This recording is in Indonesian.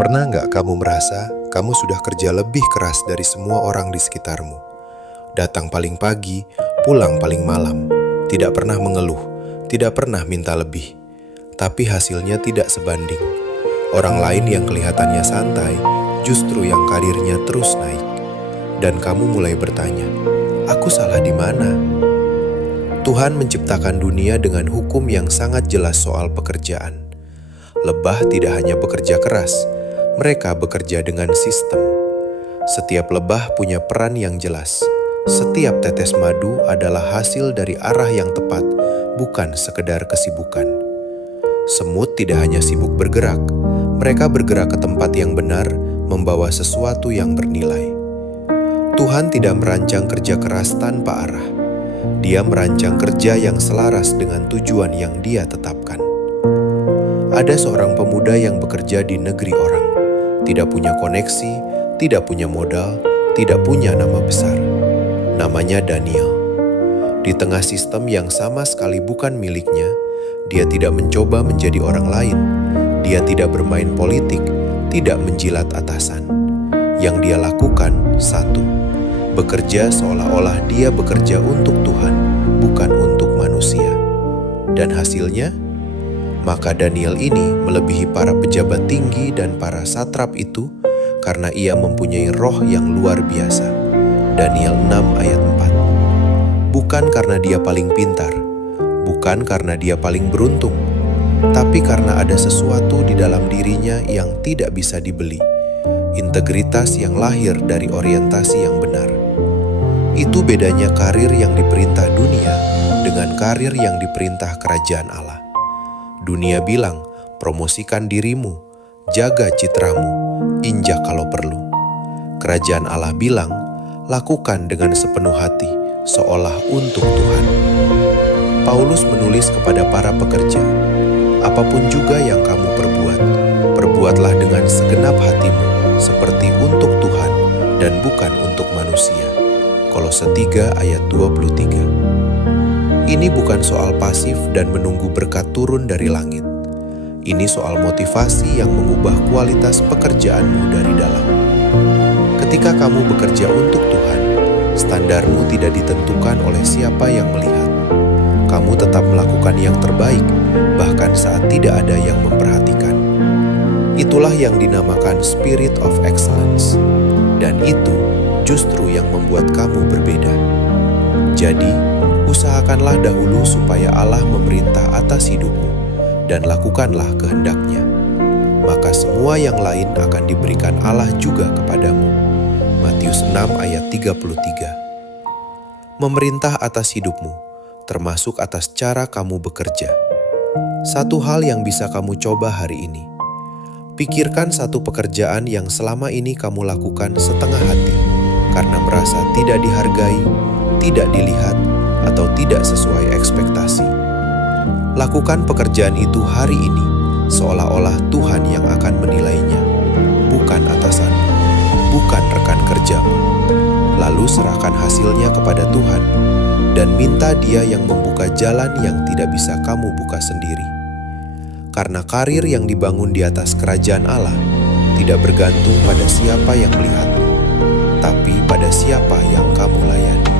Pernah nggak kamu merasa kamu sudah kerja lebih keras dari semua orang di sekitarmu? Datang paling pagi, pulang paling malam, tidak pernah mengeluh, tidak pernah minta lebih. Tapi hasilnya tidak sebanding. Orang lain yang kelihatannya santai, justru yang karirnya terus naik. Dan kamu mulai bertanya, aku salah di mana? Tuhan menciptakan dunia dengan hukum yang sangat jelas soal pekerjaan. Lebah tidak hanya bekerja keras, mereka bekerja dengan sistem. Setiap lebah punya peran yang jelas. Setiap tetes madu adalah hasil dari arah yang tepat, bukan sekedar kesibukan. Semut tidak hanya sibuk bergerak, mereka bergerak ke tempat yang benar, membawa sesuatu yang bernilai. Tuhan tidak merancang kerja keras tanpa arah. Dia merancang kerja yang selaras dengan tujuan yang Dia tetapkan. Ada seorang pemuda yang bekerja di negeri orang. Tidak punya koneksi, tidak punya modal, tidak punya nama besar. Namanya Daniel. Di tengah sistem yang sama sekali bukan miliknya, dia tidak mencoba menjadi orang lain. Dia tidak bermain politik, tidak menjilat atasan. Yang dia lakukan, satu, bekerja seolah-olah dia bekerja untuk Tuhan, bukan untuk manusia. Dan hasilnya, maka Daniel ini melebihi para pejabat tinggi dan para satrap itu karena ia mempunyai roh yang luar biasa. Daniel 6 ayat 4. Bukan karena dia paling pintar, bukan karena dia paling beruntung, tapi karena ada sesuatu di dalam dirinya yang tidak bisa dibeli. Integritas yang lahir dari orientasi yang benar. Itu bedanya karir yang diperintah dunia dengan karir yang diperintah kerajaan Allah. Dunia bilang, promosikan dirimu, jaga citramu, injak kalau perlu. Kerajaan Allah bilang, lakukan dengan sepenuh hati, seolah untuk Tuhan. Paulus menulis kepada para pekerja, apapun juga yang kamu perbuat, perbuatlah dengan segenap hatimu, seperti untuk Tuhan dan bukan untuk manusia. Kolose 3 ayat 23. Ini bukan soal pasif dan menunggu berkat turun dari langit. Ini soal motivasi yang mengubah kualitas pekerjaanmu dari dalam. Ketika kamu bekerja untuk Tuhan, standarmu tidak ditentukan oleh siapa yang melihat. Kamu tetap melakukan yang terbaik, bahkan saat tidak ada yang memperhatikan. Itulah yang dinamakan spirit of excellence. Dan itu justru yang membuat kamu berbeda. Jadi, usahakanlah dahulu supaya Allah memerintah atas hidupmu dan lakukanlah kehendak-Nya. Maka semua yang lain akan diberikan Allah juga kepadamu. Matius 6 ayat 33. Memerintah atas hidupmu, termasuk atas cara kamu bekerja. Satu hal yang bisa kamu coba hari ini. Pikirkan satu pekerjaan yang selama ini kamu lakukan setengah hati karena merasa tidak dihargai, tidak dilihat, atau tidak sesuai ekspektasi. Lakukan pekerjaan itu hari ini, seolah-olah Tuhan yang akan menilainya, bukan atasanmu, bukan rekan kerjamu. Lalu serahkan hasilnya kepada Tuhan, dan minta Dia yang membuka jalan yang tidak bisa kamu buka sendiri. Karena karir yang dibangun di atas kerajaan Allah tidak bergantung pada siapa yang melihatmu, tapi pada siapa yang kamu layani.